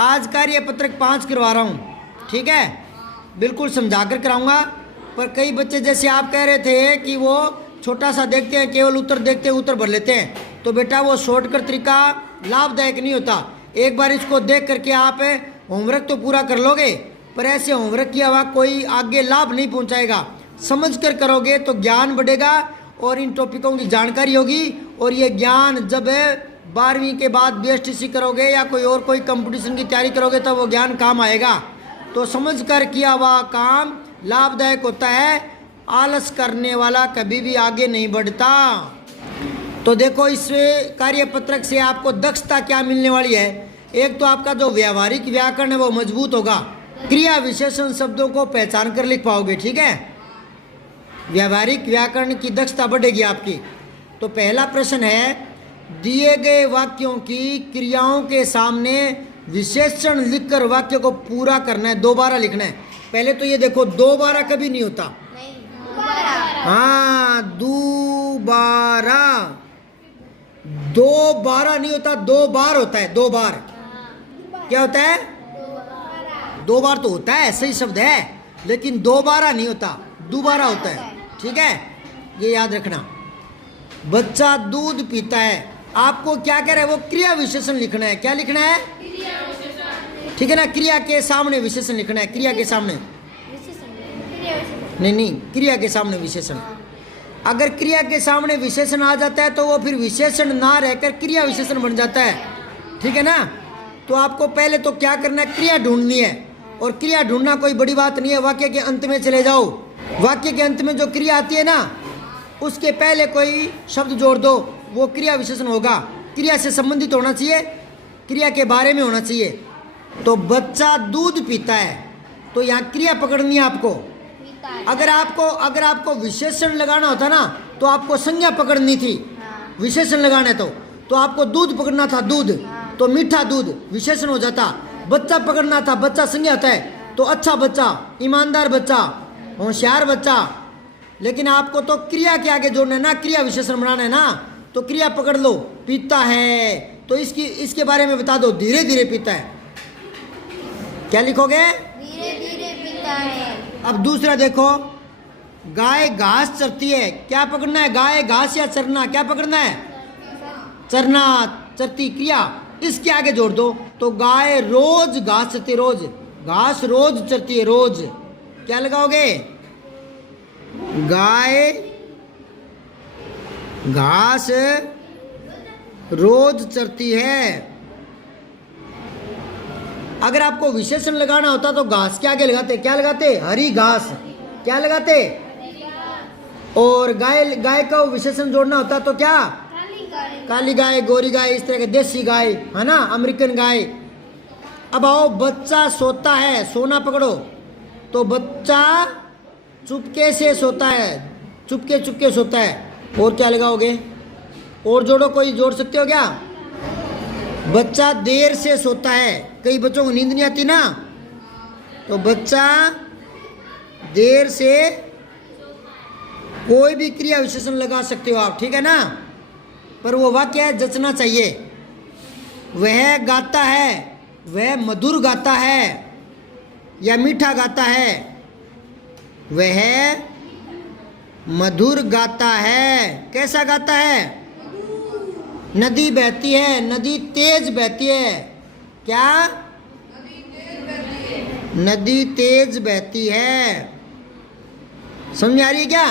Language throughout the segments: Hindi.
आज कार्य पत्रक 5 करवा रहा हूँ, ठीक है, बिल्कुल समझा कर कराऊंगा। पर कई बच्चे जैसे आप कह रहे थे कि वो छोटा सा देखते हैं, केवल उत्तर देखते हैं, उत्तर भर लेते हैं, तो बेटा वो शॉर्टकट तरीका लाभदायक नहीं होता। एक बार इसको देख करके आप होमवर्क तो पूरा कर लोगे, पर ऐसे होमवर्क किया हुआ कोई आगे लाभ नहीं पहुंचाएगा। समझ कर करोगे तो ज्ञान बढ़ेगा और इन टॉपिकों की जानकारी होगी। और ये ज्ञान जब 12वीं के बाद बीएसटीसी करोगे या कोई कंपटीशन की तैयारी करोगे तो वो ज्ञान काम आएगा। तो समझ कर किया हुआ काम लाभदायक होता है। आलस करने वाला कभी भी आगे नहीं बढ़ता। तो देखो, इस कार्यपत्रक से आपको दक्षता क्या मिलने वाली है। एक तो आपका जो व्यावहारिक व्याकरण है वो मजबूत होगा। क्रिया विशेषण शब्दों को पहचान कर लिख पाओगे, ठीक है। व्यावहारिक व्याकरण की दक्षता बढ़ेगी आपकी। तो पहला प्रश्न है, दिए गए वाक्यों की क्रियाओं के सामने विशेषण लिखकर वाक्य को पूरा करना है। दोबारा लिखना है। पहले तो ये देखो, दोबारा कभी नहीं होता। हाँ, दोबारा, दो बारा नहीं होता, 2 बार होता है। 2 बार क्या होता है? 2 बार तो होता है, सही शब्द है, लेकिन दोबारा नहीं होता, दोबारा होता है, ठीक है, ये याद रखना। बच्चा दूध पीता है, आपको क्या कह रहा है वो क्रिया विशेषण लिखना है। क्या लिखना है? ठीक है ना, क्रिया के सामने विशेषण लिखना है। क्रिया के सामने नहीं, क्रिया के सामने विशेषण। अगर क्रिया के सामने विशेषण आ जाता है तो वो फिर विशेषण ना रहकर क्रिया विशेषण बन जाता है, ठीक है ना। तो आपको पहले तो क्या करना है, क्रिया ढूंढनी है। और क्रिया ढूंढना कोई बड़ी बात नहीं है। वाक्य के अंत में चले जाओ, वाक्य के अंत में जो क्रिया आती है ना, उसके पहले कोई शब्द जोड़ दो, वो क्रिया विशेषण होगा। क्रिया से संबंधित होना चाहिए, क्रिया के बारे में होना चाहिए। तो बच्चा दूध पीता है, तो यहाँ क्रिया पकड़नी है आपको। अगर आपको विशेषण लगाना होता ना, तो आपको संज्ञा पकड़नी थी। विशेषण लगाना तो आपको दूध पकड़ना था, दूध, तो मीठा दूध विशेषण हो जाता। बच्चा पकड़ना था, बच्चा संज्ञा होता है, तो अच्छा बच्चा, ईमानदार बच्चा, होशियार बच्चा। लेकिन आपको तो क्रिया के आगे जोड़ना है ना, क्रिया विशेषण बनाना है ना। तो क्रिया पकड़ लो, पीता है, तो इसके बारे में बता दो, धीरे धीरे पीता है। क्या लिखोगे? धीरे धीरे पीता है। अब दूसरा देखो, गाय घास चरती है। क्या पकड़ना है? गाय, घास या चरना, क्या पकड़ना है? चरना, चरती क्रिया, इसके आगे जोड़ दो। तो गाय रोज घास चरती है, रोज घास रोज चरती है, रोज। क्या लगाओगे? गाय घास रोज चरती है। अगर आपको विशेषण लगाना होता तो घास के आगे लगाते, क्या लगाते? हरी घास। क्या लगाते? और गाय का विशेषण जोड़ना होता तो क्या? काली गाय, गोरी गाय, इस तरह के, देसी गाय, है ना, अमेरिकन गाय। अब आओ, बच्चा सोता है, सोना पकड़ो। तो बच्चा चुपके से सोता है, चुपके चुपके सोता है। और क्या लगाओगे? और जोड़ो, कोई जोड़ सकते हो क्या? बच्चा देर से सोता है। कई बच्चों को नींद नहीं आती ना, तो बच्चा देर से, कोई भी क्रिया विशेषण लगा सकते हो आप, ठीक है ना। पर वो वाक्य जचना चाहिए। वह गाता है, वह मधुर गाता है या मीठा गाता है? वह मधुर गाता है। कैसा गाता है? नदी बहती है, नदी तेज बहती है। क्या? नदी तेज बहती है। समझ आ रही है क्या?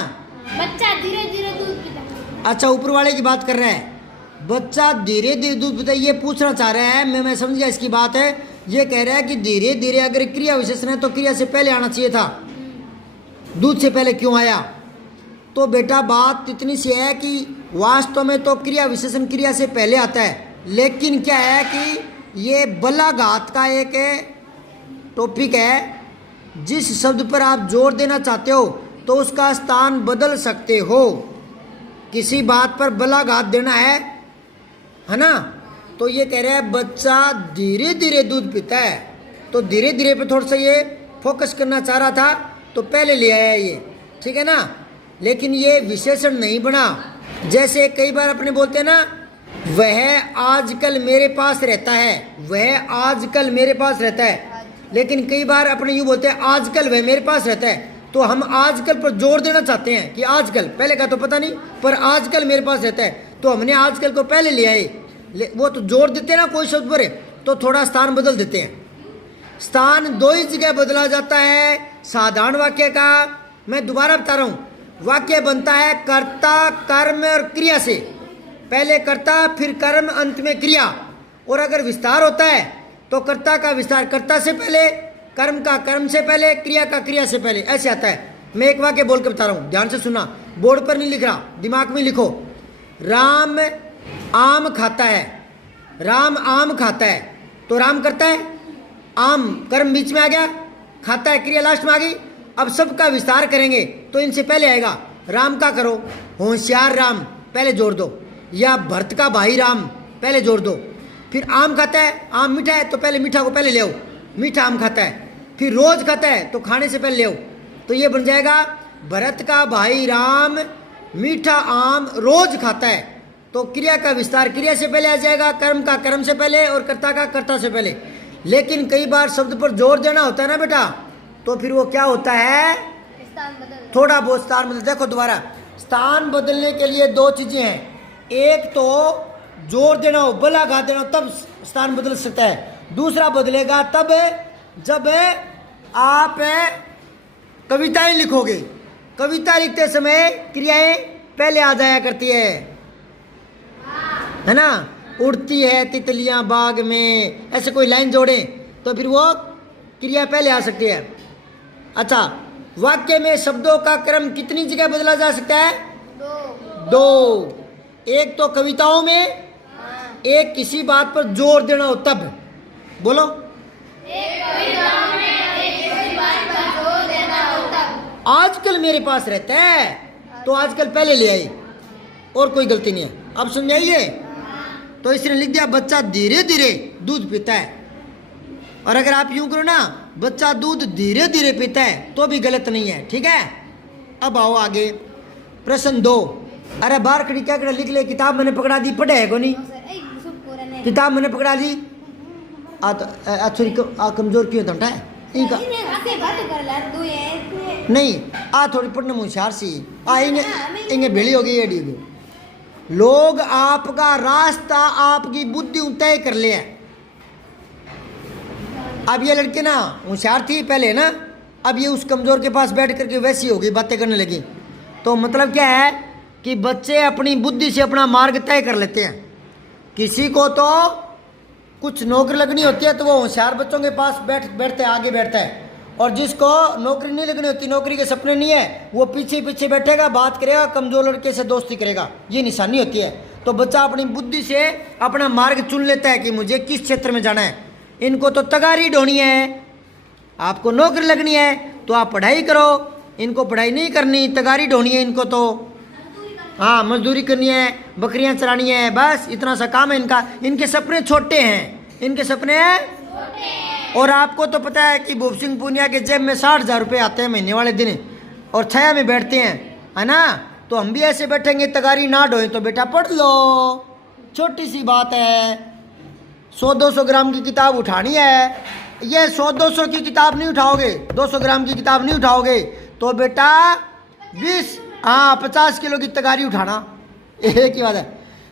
बच्चा धीरे धीरे दूध पीता है। अच्छा, ऊपर वाले की बात कर रहा है। बच्चा धीरे धीरे दूध पीता है, ये पूछना चाह रहा है। मैं समझ गया इसकी बात है। ये कह रहा है कि धीरे धीरे अगर क्रिया विशेषण है तो क्रिया से पहले आना चाहिए था, दूध से पहले क्यों आया? तो बेटा बात इतनी सी है कि वास्तव में तो क्रिया विशेषण क्रिया से पहले आता है, लेकिन क्या है कि ये बलाघात का एक टॉपिक है। जिस शब्द पर आप जोर देना चाहते हो तो उसका स्थान बदल सकते हो। किसी बात पर बलाघात देना है ना, तो ये कह रहा है बच्चा धीरे धीरे दूध पीता है। तो धीरे धीरे पे थोड़ा सा ये फोकस करना चाह रहा था, तो पहले ले आया ये, ठीक है ना। लेकिन ये विशेषण नहीं बना। जैसे कई बार अपने बोलते हैं ना, वह आजकल मेरे पास रहता है, वह आजकल मेरे पास रहता है। लेकिन कई बार अपने यूँ बोलते हैं आजकल वह मेरे पास रहता है, तो हम आजकल पर जोर देना चाहते हैं कि आजकल, पहले का तो पता नहीं, पर आजकल मेरे पास रहता है, तो हमने आजकल को पहले लिया है। वो तो जोर देते हैं ना कोई शब्द पर, तो थोड़ा स्थान बदल देते हैं। स्थान दो ही जगह बदला जाता है साधारण वाक्य का। मैं दोबारा बता रहा हूँ, वाक्य बनता है कर्ता, कर्म और क्रिया से। पहले कर्ता, फिर कर्म, अंत में क्रिया। और अगर विस्तार होता है तो कर्ता का विस्तार कर्ता से पहले, कर्म का कर्म से पहले, क्रिया का क्रिया से पहले, ऐसे आता है। मैं एक वाक्य बोल के बता रहा हूँ, ध्यान से सुनना, बोर्ड पर नहीं लिख रहा, दिमाग में लिखो। राम आम खाता है, राम आम खाता है, तो राम करता है, आम कर्म बीच में आ गया, खाता है क्रिया लास्ट में आ गई। अब सबका विस्तार करेंगे तो इनसे पहले आएगा राम का करो, होशियार राम पहले जोड़ दो, या भरत का भाई राम पहले जोड़ दो। फिर आम खाता है, आम मीठा है तो पहले मीठा को पहले ले आओ, मीठा आम खाता है। फिर रोज खाता है तो खाने से पहले ले आओ, तो ये बन जाएगा भरत का भाई राम मीठा आम रोज खाता है। तो क्रिया का विस्तार क्रिया से पहले आ जाएगा, कर्म का कर्म से पहले और कर्ता का कर्ता से पहले। लेकिन कई बार शब्द पर जोर देना होता है ना बेटा, तो फिर वो क्या होता है, थोड़ा बहुत स्थान बदल। देखो दोबारा, स्थान बदलने के लिए दो चीजें हैं, एक तो जोर देना हो, बला गा देना हो, तब स्थान बदल सकता है। दूसरा बदलेगा तब जब आप कविताएं लिखोगे, कविता लिखते समय क्रियाएं पहले आ जाया करती है ना। उड़ती है तितलियां बाग में, ऐसे कोई लाइन जोड़े तो फिर वो क्रिया पहले आ सकती है। अच्छा, वाक्य में शब्दों का क्रम कितनी जगह बदला जा सकता है, दो। एक तो कविताओं में, एक किसी बात पर जोर देना हो तब। बोलो, एक कविताओं में, एक किसी बात पर जोर देना हो तब। आजकल मेरे पास रहता है, तो आजकल पहले ले आई, और कोई गलती नहीं है। अब समझाइए, तो इसने लिख दिया बच्चा धीरे धीरे दूध पीता है। और अगर आप यूं करो ना, बच्चा दूध धीरे धीरे पीता है, तो भी गलत नहीं है, ठीक है। अब आओ आगे, प्रश्न 2। अरे बाहर खड़ी क्या कर, लिख ले, किताब मैंने पकड़ा दी, पढ़े है को नहीं, किताब मैंने पकड़ा दी। कमजोर क्यों होता है नहीं, आ थोड़ी पढ़ने में होशियार सी, इंगे भेड़ी होगी ये डी। लोग आपका रास्ता आपकी बुद्धि तय कर ले। अब ये लड़की ना होशियार थी पहले ना, अब ये उस कमजोर के पास बैठ करके वैसी हो गई, बातें करने लगी। तो मतलब क्या है कि बच्चे अपनी बुद्धि से अपना मार्ग तय कर लेते हैं। किसी को तो कुछ नौकरी लगनी होती है तो वो होशियार बच्चों के पास बैठते आगे बैठता है, और जिसको नौकरी नहीं लगनी होती, नौकरी के सपने नहीं है, वो पीछे पीछे बैठेगा, बात करेगा, कमजोर लड़के से दोस्ती करेगा। ये निशानी होती है। तो बच्चा अपनी बुद्धि से अपना मार्ग चुन लेता है कि मुझे किस क्षेत्र में जाना है। इनको तो तगारी ढोनी है, आपको नौकरी लगनी है तो आप पढ़ाई करो, इनको पढ़ाई नहीं करनी, तगारी ढोनी है इनको तो, हाँ मजदूरी करनी है, बकरियां चरानी है, बस इतना सा काम है इनका। इनके सपने छोटे हैं, इनके सपने हैं। और आपको तो पता है कि भूप सिंह पूनिया के जेब में 60,000 रुपये आते हैं महीने वाले दिन, और छाया में बैठते हैं, है ना। तो हम भी ऐसे बैठेंगे, तगारी ना ढोए तो बेटा पढ़ लो, छोटी सी बात है। 100-200 ग्राम की किताब उठानी है, ये 100-200 की किताब नहीं उठाओगे, 200 ग्राम की किताब नहीं उठाओगे, तो बेटा 50 किलो की तगारी उठाना, एक ही बात है।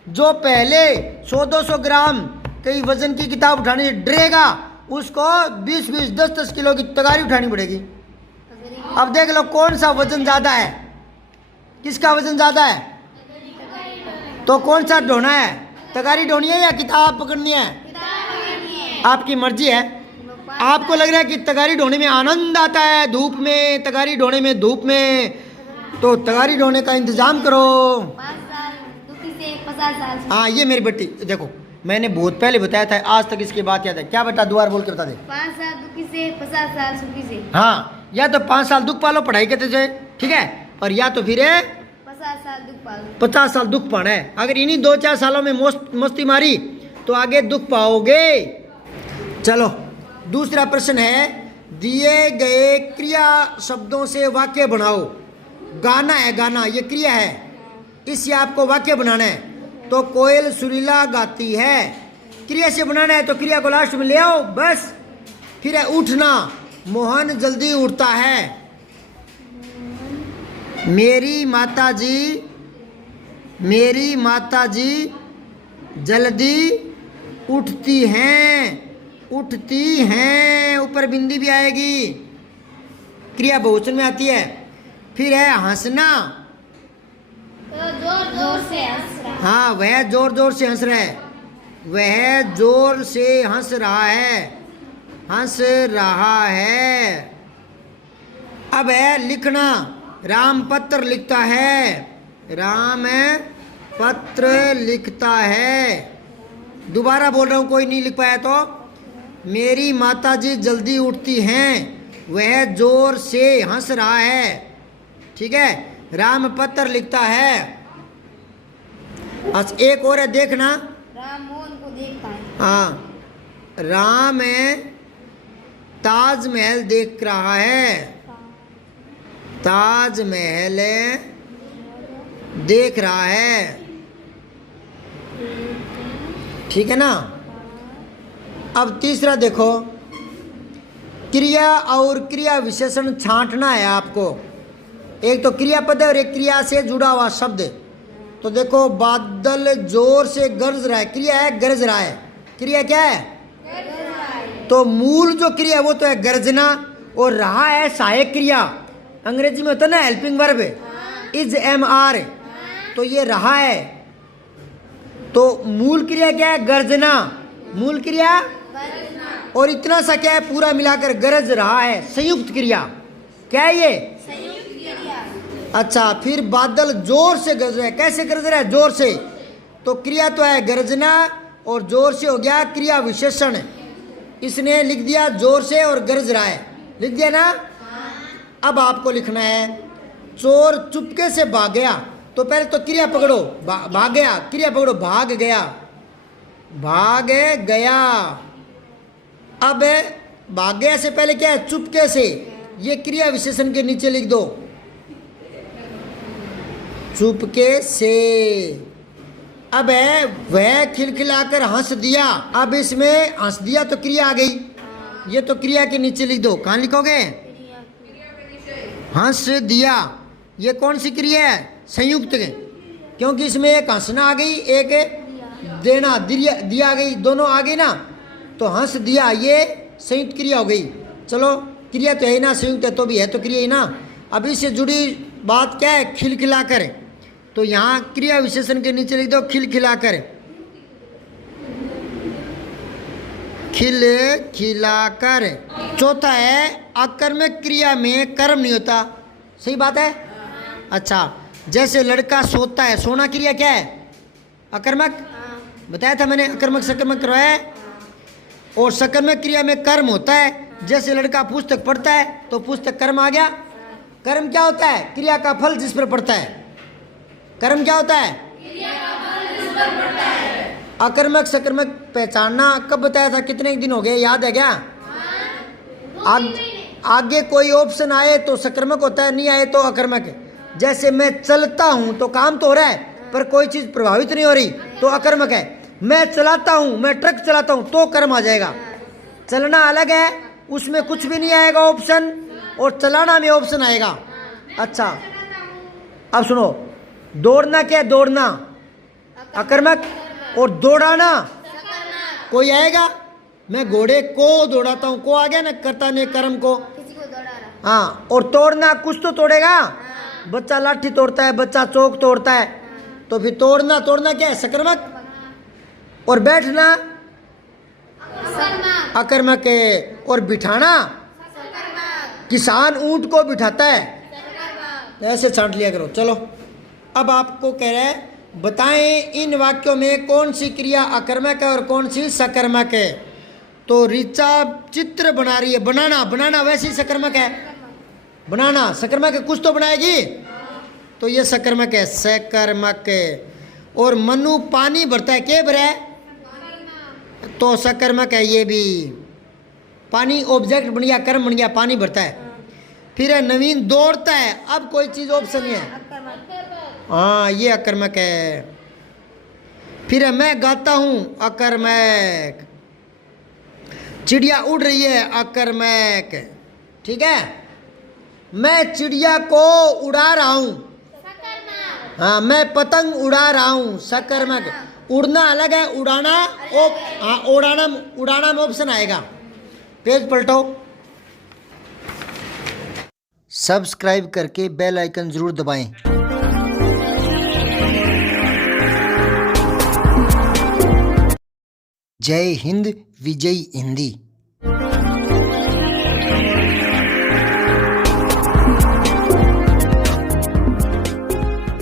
जो पहले 100-200 ग्राम कई वजन की किताब उठाने से डरेगा, उसको 20-20, 10-10 किलो की तगारी उठानी पड़ेगी। अब देख लो कौन सा वजन ज़्यादा है, किसका वजन ज़्यादा है, तो कौन सा ढोना है, तगारी ढोनी है या किताब पकड़नी है, आपकी मर्जी है। आपको लग रहा है कि तगारी ढोने में आनंद आता है, धूप में तगारी ढोने में, धूप में, तो तगारी ढोने का इंतजाम करो। 5 साल दुखी से 50 साल। हाँ ये मेरी बेटी, देखो मैंने बहुत पहले बताया था, आज तक इसकी बात याद है। क्या बेटा दोबारा बोल के बता दे। 5 साल दुखी से 50 साल सुखी से। हाँ, या तो 5 साल दुख पालो पढ़ाई करते जाए, ठीक है, और या तो फिर 50 साल दुख पालो, 50 साल दुख पाना है। अगर इन्हीं 2-4 सालों में मस्ती मारी तो आगे दुख पाओगे। चलो दूसरा प्रश्न है, दिए गए क्रिया शब्दों से वाक्य बनाओ। गाना है, गाना ये क्रिया है, इससे आपको वाक्य बनाना है। तो कोयल सुरीला गाती है। क्रिया से बनाना है तो क्रिया को लास्ट में ले आओ बस। फिर है उठना, मोहन जल्दी उठता है। मेरी माता जी जल्दी उठती हैं, ऊपर बिंदी भी आएगी, क्रिया बहुवचन में आती है। फिर है हंसना, तो जोर जोर से हंस रहा। हाँ वह जोर जोर से हंस रहा है, वह जोर से हंस रहा है। अब है लिखना, राम पत्र लिखता है। दोबारा बोल रहा हूँ, कोई नहीं लिख पाया तो। मेरी माताजी जल्दी उठती हैं, वह जोर से हंस रहा है। ठीक है, राम पत्र लिखता है। अच्छा एक और है, देखना। राम मोहन को देखता है। हाँ, राम ताजमहल देख रहा है, ताजमहल देख रहा है। ठीक है ना। अब तीसरा देखो, क्रिया और क्रिया विशेषण छांटना है आपको। एक तो क्रियापद है और एक क्रिया से जुड़ा हुआ शब्द। तो देखो, बादल जोर से गरज रहा है, क्रिया है गरज रहा है। क्रिया क्या है? तो मूल जो क्रिया है वो तो है गरजना, और रहा है सहायक क्रिया। अंग्रेजी में होता है ना helping verb, is am are. तो ये रहा है, तो मूल क्रिया क्या है? गर्जना, मूल क्रिया। और इतना सा क्या है? पूरा मिलाकर गरज रहा है, संयुक्त क्रिया। क्या है ये? संयुक्त क्रिया। अच्छा, फिर बादल जोर से गरज रहा है। कैसे गरज रहा है? जोर से। तो क्रिया तो है गरजना, और जोर से हो गया क्रिया विशेषण। इसने लिख दिया जोर से और गरज रहा है, लिख दिया ना। अब आपको लिखना है, चोर चुपके से भाग गया। तो पहले तो क्रिया पकड़ो, भाग गया, क्रिया पकड़ो, भाग गया, भाग गया। अब भाग गया से पहले क्या है? चुपके से। ये क्रिया विशेषण के नीचे लिख दो, चुपके से। अब है वह खिलखिलाकर हंस दिया। अब इसमें हंस दिया तो क्रिया आ गई, ये तो क्रिया के नीचे लिख दो। कहाँ लिखोगे? हंस दिया। ये कौन सी क्रिया है? संयुक्त है, क्योंकि इसमें एक हंसना आ गई, एक देना दिया आ गई, दोनों आ गई ना। तो हंस दिया, ये संयुक्त क्रिया हो गई। चलो, क्रिया तो है ही ना, संयुक्त है तो भी है तो क्रिया ही ना। अब इससे जुड़ी बात क्या है? खिलखिलाकर। तो यहाँ क्रिया विशेषण के नीचे लिख दो खिलखिलाकर, खिलखिलाकर। चौथा है, आकर्मक क्रिया में कर्म नहीं होता। सही बात है। अच्छा, जैसे लड़का सोता है, सोना क्रिया क्या है? अकर्मक। बताया था मैंने, अकर्मक सकर्मक करवाया है। और सकर्मक क्रिया में कर्म होता है। जैसे लड़का पुस्तक पढ़ता है तो पुस्तक कर्म आ गया। कर्म क्या होता है? क्रिया का फल जिस पर पड़ता है। कर्म क्या होता है? क्रिया का फल जिस पर पड़ता है। अकर्मक सकर्मक पहचानना कब बताया था? कितने दिन हो गए, याद है क्या? आगे कोई ऑप्शन आए तो सकर्मक होता है, नहीं आए तो अकर्मक है। जैसे मैं चलता हूं तो काम तो हो रहा है, पर कोई चीज प्रभावित नहीं हो रही तो अकर्मक है। मैं चलाता हूं, मैं ट्रक चलाता हूं तो कर्म आ जाएगा। चलना अलग है, उसमें कुछ भी नहीं आएगा ऑप्शन, और चलाना में ऑप्शन आएगा। अच्छा, अब सुनो, दौड़ना क्या है? दौड़ना अकर्मक, और दौड़ाना कोई आएगा? मैं घोड़े को दौड़ाता हूँ, को आ गया ना, कर्ता ने कर्म को। किसी को दौड़ा रहा। हाँ, और तोड़ना कुछ तो तोड़ेगा। बच्चा लाठी तोड़ता है, बच्चा चौक तोड़ता है, तो फिर तोड़ना क्या है? सकर्मक। और बैठना अकर्मक है। और बिठाना, किसान ऊंट को बिठाता है। ऐसे छांट लिया करो। चलो, अब आपको कह रहे हैं, बताएं इन वाक्यों में कौन सी क्रिया अकर्मक है और कौन सी सकर्मक है। तो ऋचा चित्र बना रही है, बनाना वैसे ही सकर्मक है। बनाना सकर्मक है, कुछ तो बनाएगी, तो ये सकर्मक है, सकर्मक है। और मनु पानी भरता है, क्या भरा है? तो सकर्मक है ये भी। पानी ऑब्जेक्ट बन गया, कर्म बन गया, पानी भरता है। फिर है नवीन दौड़ता है, अब कोई चीज ऑप्शन नहीं है। हाँ, ये अकर्मक है। फिर है मैं गाता हूँ अकरमैक। चिड़िया उड़ रही है अकरमैक। ठीक है, मैं चिड़िया को उड़ा रहा हूँ। सकरनाक। हाँ, मैं पतंग उड़ा रहा हूँ सकरमैक। उड़ना अलग है, उड़ाना हाँ, उड़ाना में ऑप्शन आएगा। पेज पलटो। सब्सक्राइब करके बेल आइकन जरूर दबाएं। जय हिंद, विजय हिंदी।